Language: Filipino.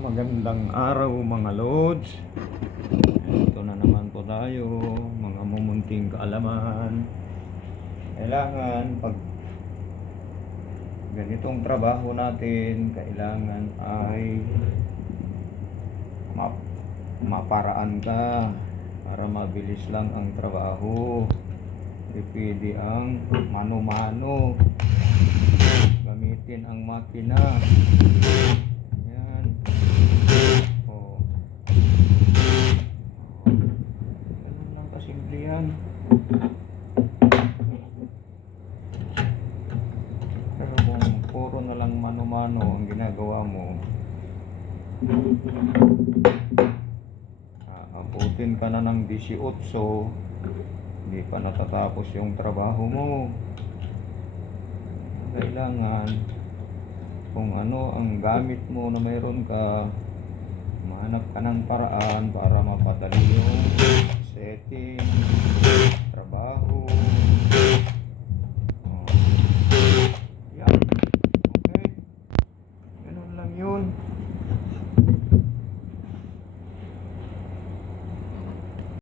Magandang araw mga lods. Ito na naman po tayo, mga mumunting kaalaman. Kailangan pag ganitong trabaho natin, kailangan ay maparaan ka para mabilis lang ang trabaho. Hindi pwede ang mano-mano, gamitin ang makina. Yan. Oh. Ganun lang kasimple yan. Pero kung puro na lang mano-mano ang ginagawa mo, abutin ka na ng 18, hindi pa natatapos yung trabaho mo. Kailangan kung ano ang gamit mo na mayroon ka, mahanap ka ng paraan para mapadali yung setting, trabaho. Yan. Okay. Ganun lang yun.